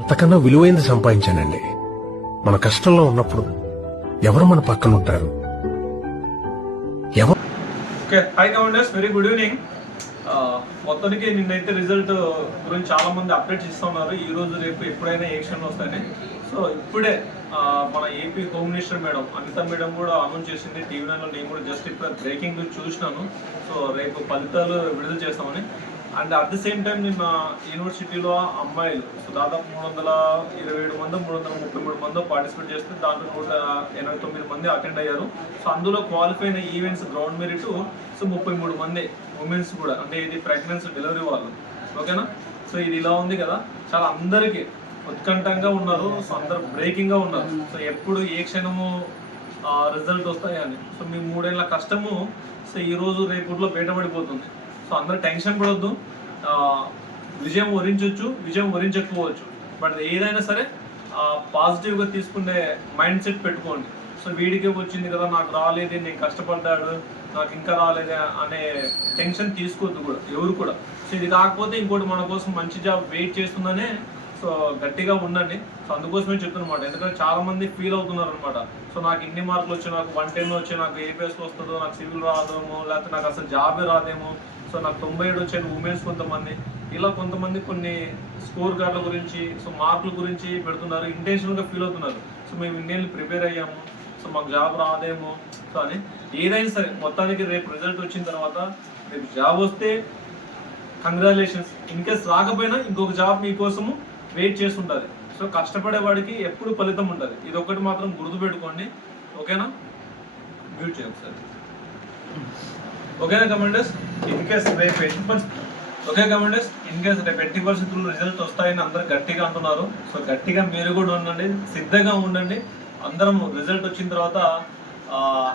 అంతకన్నా విలువైంది సంపాదించానండి. మన కష్టంలో ఉన్నప్పుడు ఎవరు మన పక్కన ఉంటారు? ఎవరు okay hi commanders very good evening మొత్తానికి నిన్నైతే రిజల్ట్ గురించి చాలా మంది అప్డేట్స్ ఇస్తున్నారు ఈ రోజు రేపు ఎప్పుడైనా ఏ క్షణం వస్తాయని. సో ఇప్పుడే uh, మన AP home minister madam Anitha madam కూడా అనౌన్స్ చేసింది. టీవీ నైన్లో నేను కూడా జస్ట్ ఇప్పుడు బ్రేకింగ్ చూసినాను. సో రేపు ఫలితాలు విడుదల చేస్తామని. And at the same time నిన్న యూనివర్సిటీలో అమ్మాయిలు సో దాదాపు మూడు వందల ఇరవై ఏడు మంది మూడు వందల ముప్పై మూడు మంది పార్టిసిపేట్ చేస్తే దాంట్లో నూట ఎనభై తొమ్మిది మంది అటెండ్ అయ్యారు. సో అందులో క్వాలిఫై అయిన ఈవెంట్స్ గ్రౌండ్ మెరిట్ సో ముప్పై మూడు మంది ఉమెన్స్ కూడా అంటే ఇది ప్రెగ్నెన్సీ డెలివరీ వాళ్ళు. ఓకేనా? సో ఇది ఇలా ఉంది కదా. చాలా అందరికీ ఉత్కంఠంగా ఉన్నారు సో అందరు బ్రేకింగ్గా ఉన్నారు. సో ఎప్పుడు ఏ క్షణము రిజల్ట్ వస్తాయి అని. సో మీ మూడేళ్ళ కష్టము సో ఈ రోజు రేపుట్లో బయటపడిపోతుంది. సో అందరు టెన్షన్ పడొద్దు. విజయం వరించవచ్చు విజయం వరించకపోవచ్చు. బట్ ఏదైనా సరే పాజిటివ్గా తీసుకునే మైండ్ సెట్ పెట్టుకోండి. సో వీడికే వచ్చింది కదా నాకు రాలేదు నేను కష్టపడ్డాడు నాకు ఇంకా రాలేదు అనే టెన్షన్ తీసుకోవద్దు కూడా ఎవరు కూడా. సో ఇది కాకపోతే ఇంకోటి మన కోసం మంచి జాబ్ వెయిట్ చేస్తుందనే సో గట్టిగా ఉండండి. సో అందుకోసమే చెప్తున్నమాట. ఎందుకంటే చాలా మంది ఫీల్ అవుతున్నారు అనమాట సో నాకు ఇన్ని మార్కులు వచ్చాయి నాకు వన్ టెన్ వచ్చి నాకు ఏపీఎస్లో వస్తుందో నాకు సివిల్ రాదేమో లేకపోతే నాకు అసలు జాబే రాదేమో సో నాకు తొంభై ఏడు వచ్చాను ఉమెన్స్ కొంతమంది. ఇలా కొంతమంది కొన్ని స్కోర్ కార్డుల గురించి సో మార్కుల గురించి పెడుతున్నారు ఇంటెన్షనల్గా ఫీల్ అవుతున్నారు. సో మేము ఇన్నేళ్ళు ప్రిపేర్ అయ్యాము సో మాకు జాబ్ రాదేమో సో అని. ఏదైనా సరే మొత్తానికి రేపు రిజల్ట్ వచ్చిన తర్వాత రేపు జాబ్ వస్తే కంగ్రాచులేషన్స్. ఇన్ కేస్ రాకపోయినా ఇంకొక జాబ్ మీకోసము వెయిట్ చేస్తుంటుంది సో కష్టపడే వాడికి ఎప్పుడు ఫలితం ఉంటుంది ఇది ఒక్కటి మాత్రం గుర్తుపెట్టుకోండి. ఓకేనా? మ్యూట్ చేయండి సార్. ఓకేనా కమాండర్స్? ఇన్ కేస్ రేపు ఎట్టి పరిస్థితి ఓకే కమాండర్స్ ఇన్ కేస్ రేపు ఎట్టి పరిస్థితుల్లో రిజల్ట్ వస్తాయని అందరు గట్టిగా అంటున్నారు. సో గట్టిగా మీరు కూడా ఉండండి సిద్ధంగా ఉండండి. అందరం రిజల్ట్ వచ్చిన తర్వాత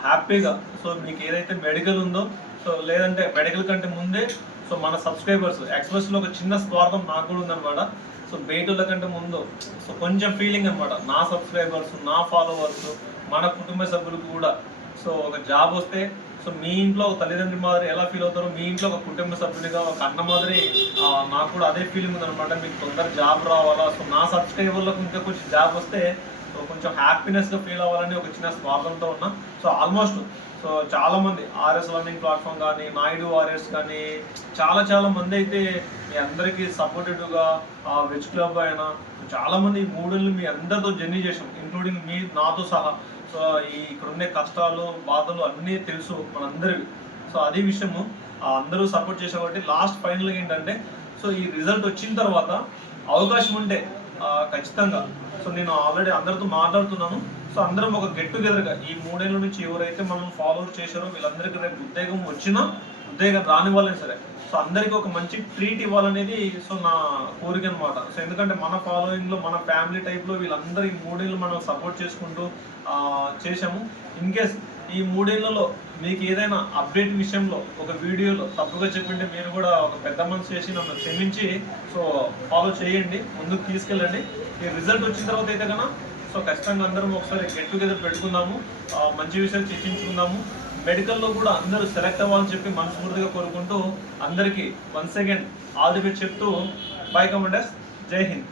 హ్యాపీగా. సో మీకు ఏదైతే మెడికల్ ఉందో సో లేదంటే మెడికల్ కంటే ముందే సో మన సబ్స్క్రైబర్స్ ఎక్స్ప్రెస్లో ఒక చిన్న స్వార్థం నాకు కూడా ఉందన్నమాట. సో బయటల కంటే ముందు సో కొంచెం ఫీలింగ్ అన్నమాట. నా సబ్స్క్రైబర్స్ నా ఫాలోవర్స్ మన కుటుంబ సభ్యులకు కూడా. సో ఒక జాబ్ వస్తే సో మీ ఇంట్లో ఒక తల్లిదండ్రి మాదిరి ఎలా ఫీల్ అవుతారో మీ ఇంట్లో ఒక కుటుంబ సభ్యునిగా ఒక అన్న మాదిరి నాకు కూడా అదే ఫీలింగ్ ఉందనమాట మీకు తొందర జాబ్ రావాలా? సో నా సబ్స్క్రైబర్లకు ఇంకా కొంచెం జాబ్ వస్తే కొంచెం హ్యాపీనెస్గా ఫీల్ అవ్వాలని ఒక చిన్న స్వార్థంతో ఉన్నా. సో ఆల్మోస్ట్ సో చాలా మంది ఆర్ఎస్ లర్నింగ్ ప్లాట్ఫామ్ కానీ నాయుడు వారియర్స్ కానీ చాలా చాలా మంది అయితే మీ అందరికీ సపోర్టివ్గా వెజ్ క్లబ్ అయినా చాలా మంది ఈ మూడుల్ని మీ అందరితో జర్నీ చేసాం ఇంక్లూడింగ్ మీ నాతో సహా. సో ఈ ఇక్కడ ఉండే కష్టాలు బాధలు అన్నీ తెలుసు మనందరివి. సో అదే విషయము అందరూ సపోర్ట్ చేసే కాబట్టి లాస్ట్ ఫైనల్ ఏంటంటే సో ఈ రిజల్ట్ వచ్చిన తర్వాత అవకాశం ఉంటే ఖచ్చితంగా. సో నేను ఆల్రెడీ అందరితో మాట్లాడుతున్నాను. సో అందరం ఒక గెట్ టుగెదర్గా ఈ మూడేళ్ళ నుంచి ఎవరైతే మనం ఫాలో చేశారో వీళ్ళందరికీ రేపు ఉద్యోగం వచ్చినా ఉద్యోగం రాని వాళ్ళని సరే సో అందరికీ ఒక మంచి ట్రీట్ ఇవ్వాలనేది సో నా కోరిక అనమాట సో ఎందుకంటే మన ఫాలోయింగ్లో మన ఫ్యామిలీ టైప్లో వీళ్ళందరూ ఈ మూడేళ్ళు మనం సపోర్ట్ చేసుకుంటూ చేశాము. ఇన్ కేస్ ఈ మూడేళ్ళలో మీకు ఏదైనా అప్డేట్ విషయంలో ఒక వీడియోలో తప్పుగా చెప్పింటే మీరు కూడా ఒక పెద్ద మనసు చేసి నన్ను క్షమించి సో ఫాలో చేయండి ముందుకు తీసుకెళ్ళండి. ఈ రిజల్ట్ వచ్చిన తర్వాత అయితే కన్నా సో ఖచ్చితంగా అందరం ఒకసారి గెట్ టుగెదర్ పెట్టుకుందాము మంచి విషయాలు చర్చించుకుందాము. మెడికల్లో కూడా అందరూ సెలెక్ట్ అవ్వాలని చెప్పి మనస్ఫూర్తిగా కోరుకుంటూ అందరికీ once again all the best చెప్తూ బై కమాండర్స్ జై హింద్.